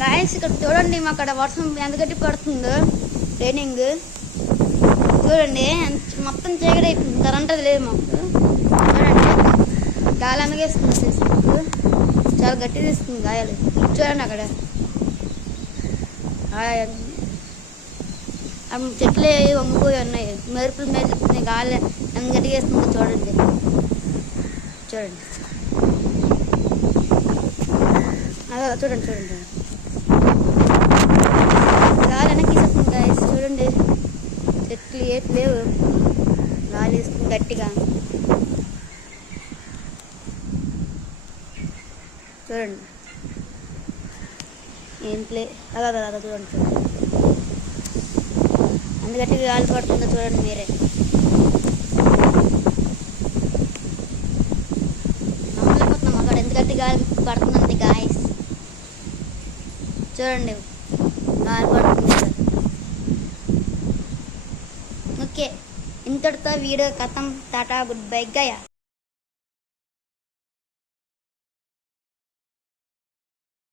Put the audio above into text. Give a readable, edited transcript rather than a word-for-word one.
Guys ఇక్కడ చూడండి, మా అక్కడ వర్షం ఎంత గట్టి పడుతుందో, రైనింగ్ చూడండి. మొత్తం చీకటి అయిపోయింది, కరెంట్ అది లేదు మాకు. చూడండి గాలి అందుకేస్తుంది, చాలా గట్టి తీస్తుంది గాయాలు. చూడండి అక్కడ చెట్లే వంగిపోయి ఉన్నాయి, మెరుపులు మెరుపుతున్నాయి, గాలి ఎంత గట్టిగా వేస్తుందో చూడండి. చూడండి అలా చూడండి చూడండి గాలి వెనక్కి వేస్తుంది గాయస్. చూడండి చెట్లు ఏటి లేవు, గాలి వేస్తుంది గట్టిగా. చూడండి ఏం ప్లే అలా అలా చూడండి చూడండి ఎంత గట్టిగా గాలి పడుతుందో చూడండి మీరే. నమ్మలేకపోతున్నాం అక్కడ ఎంత గట్టిగా గాలి పడుతుందండి గాయస్. చూడండి గాలి పడుతుంది. ఓకే, ఇంతటితో వీడియో కథం. Tata, good bye Gaya.